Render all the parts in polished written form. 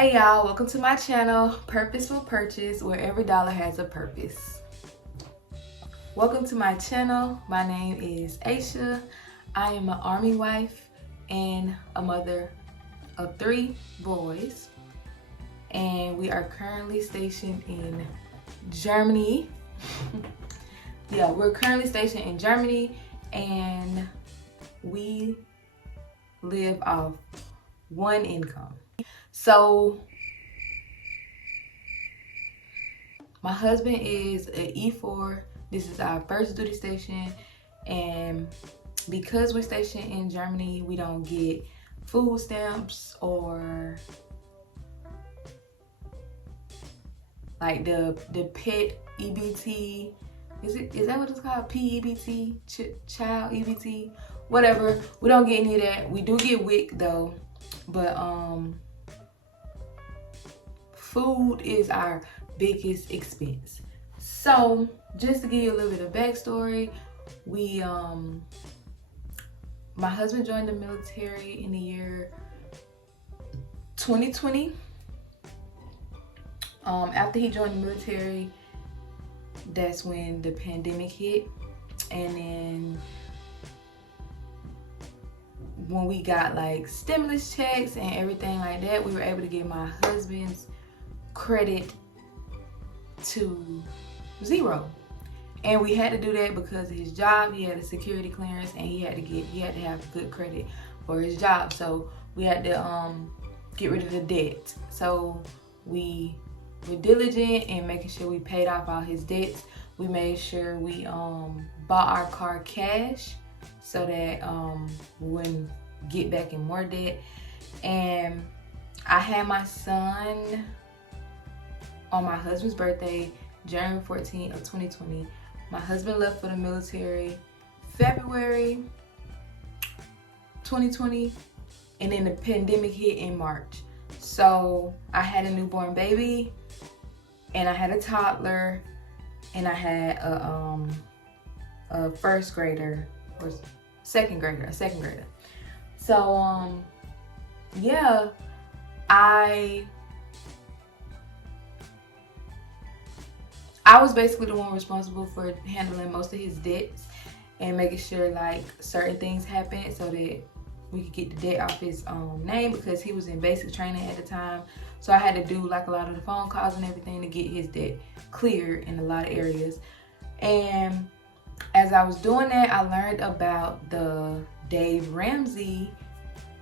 Hey y'all, welcome to my channel, Purposeful Purchase, where every dollar has a purpose. Welcome to my channel. My name is Aisha. I am an army wife and a mother of 3 boys. And we are currently stationed in Germany. We're currently stationed in Germany and we live off one income. So my husband is an E4. This is our first duty station, and because we're stationed in Germany, we don't get food stamps or like the pet EBT. Is that what it's called? PEBT, child EBT, whatever. We don't get any of that. We do get WIC though, but food is our biggest expense. So just to give you a little bit of backstory, we my husband joined the military in the year 2020. After he joined the military, that's when the pandemic hit, and then when we got like stimulus checks and everything like that, we were able to get my husband's credit to 0. And we had to do that because of his job. He had a security clearance and he had to have good credit for his job. So we had to get rid of the debt. So we were diligent in making sure we paid off all his debts. We made sure we bought our car cash so that we wouldn't get back in more debt. And I had my son on my husband's birthday, January 14th of 2020. My husband left for the military February 2020, and then the pandemic hit in March. So I had a newborn baby, and I had a toddler, and I had a first grader or second grader, a second grader. So yeah, I was basically the one responsible for handling most of his debts and making sure like certain things happened so that we could get the debt off his name, because he was in basic training at the time. So I had to do like a lot of the phone calls and everything to get his debt cleared in a lot of areas. And as I was doing that, I learned about the Dave Ramsey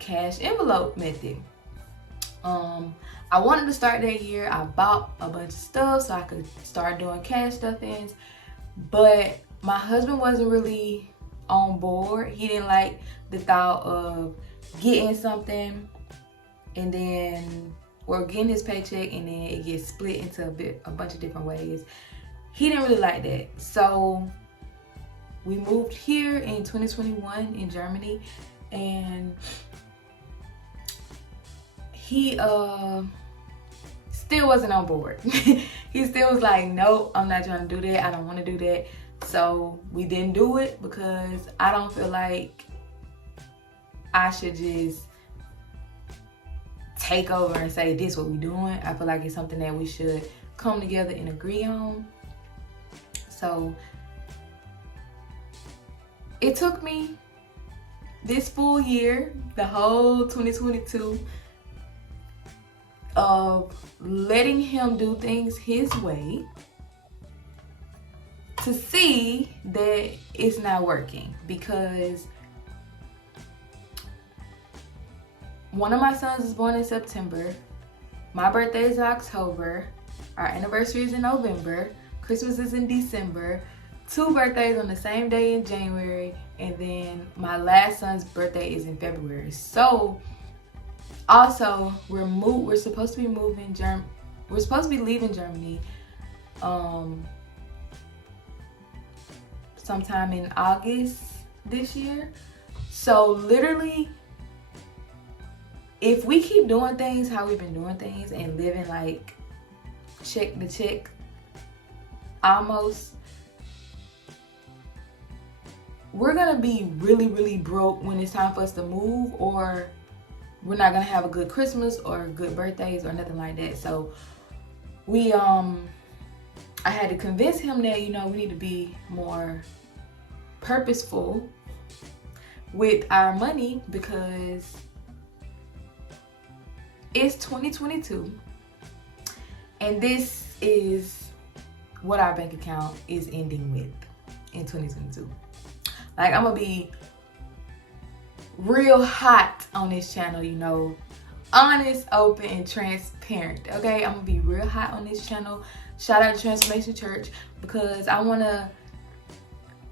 cash envelope method. I wanted to start that year. I bought a bunch of stuff so I could start doing cash stuff-ins, but my husband wasn't really on board. He didn't like the thought of getting something and then, or getting his paycheck and then it gets split into a bunch of different ways. He didn't really like that. So we moved here in 2021 in Germany, and he still wasn't on board. He still was like, nope, I'm not trying to do that. I don't want to do that. So we didn't do it because I don't feel like I should just take over and say this is what we're doing. I feel like it's something that we should come together and agree on. So it took me this full year, the whole 2022, of letting him do things his way to see that it's not working, because one of my sons is born in September, my birthday is in October, our anniversary is in November, Christmas is in December, 2 birthdays on the same day in January, and then my last son's birthday is in February. So also, we're supposed to be moving we're supposed to be leaving Germany sometime in August this year. So literally, if we keep doing things how we've been doing things and living like check to check almost, we're gonna be really, really broke when it's time for us to move, or we're not gonna have a good Christmas or good birthdays or nothing like that. So we I had to convince him that, you know, we need to be more purposeful with our money, because it's 2022 and this is what our bank account is ending with in 2022. Like, I'm gonna be real hot on this channel, you know, honest, open, and transparent. Okay, I'm gonna be real hot on this channel. Shout out to Transformation Church, because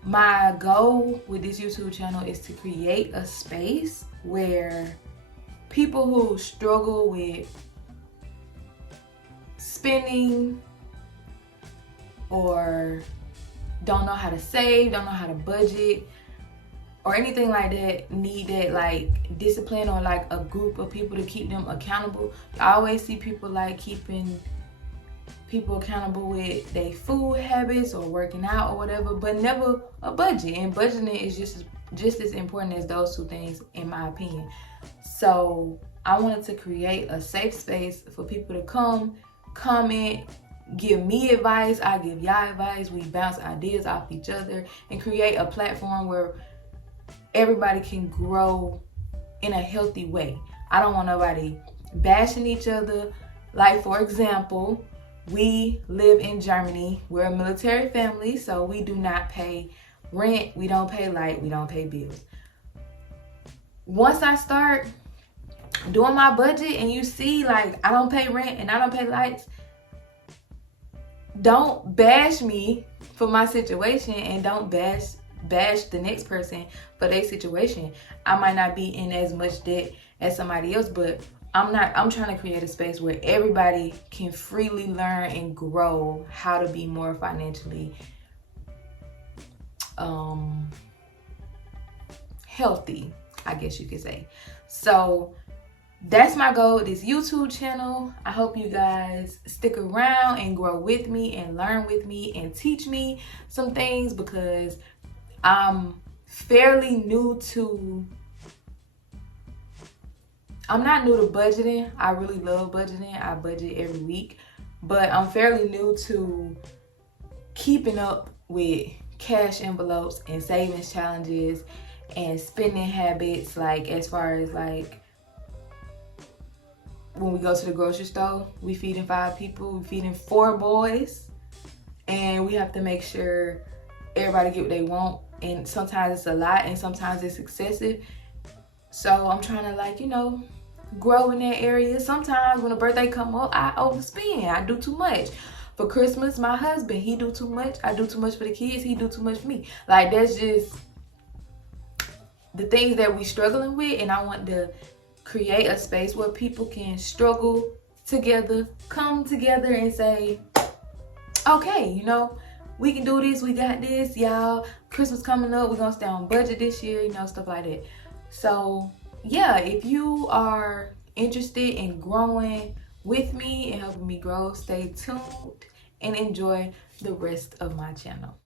my goal with this YouTube channel is to create a space where people who struggle with spending or don't know how to save, don't know how to budget, or anything like that, need that like discipline or like a group of people to keep them accountable. I always see people like keeping people accountable with their food habits or working out or whatever, but never a budget. And budgeting is just as important as those two things, in my opinion. So I wanted to create a safe space for people to come, comment, give me advice, I give y'all advice, we bounce ideas off each other, and create a platform where everybody can grow in a healthy way. I don't want nobody bashing each other. Like, for example, we live in Germany. We're a military family, so we do not pay rent, we don't pay light, we don't pay bills. Once I start doing my budget and you see like I don't pay rent and I don't pay lights, don't bash me for my situation, and don't bash the next person for their situation. I might not be in as much debt as somebody else, but I'm trying to create a space where everybody can freely learn and grow how to be more financially healthy, I guess you could say. So that's my goal with this YouTube channel. I hope you guys stick around and grow with me and learn with me and teach me some things, because I'm fairly new to, I'm not new to budgeting. I really love budgeting. I budget every week. But I'm fairly new to keeping up with cash envelopes and savings challenges and spending habits, like as far as like when we go to the grocery store, we feeding 5 people, we feeding 4 boys, and we have to make sure everybody get what they want. And sometimes it's a lot and sometimes it's excessive. So I'm trying to, like, you know, grow in that area. Sometimes when a birthday come up, I overspend. I do too much. For Christmas, my husband, he do too much. I do too much for the kids. He do too much for me. Like, that's just the things that we struggling with. And I want to create a space where people can struggle together, come together and say, okay, you know, we can do this. We got this, y'all. Christmas coming up. We're going to stay on budget this year, you know, stuff like that. So yeah, if you are interested in growing with me and helping me grow, stay tuned and enjoy the rest of my channel.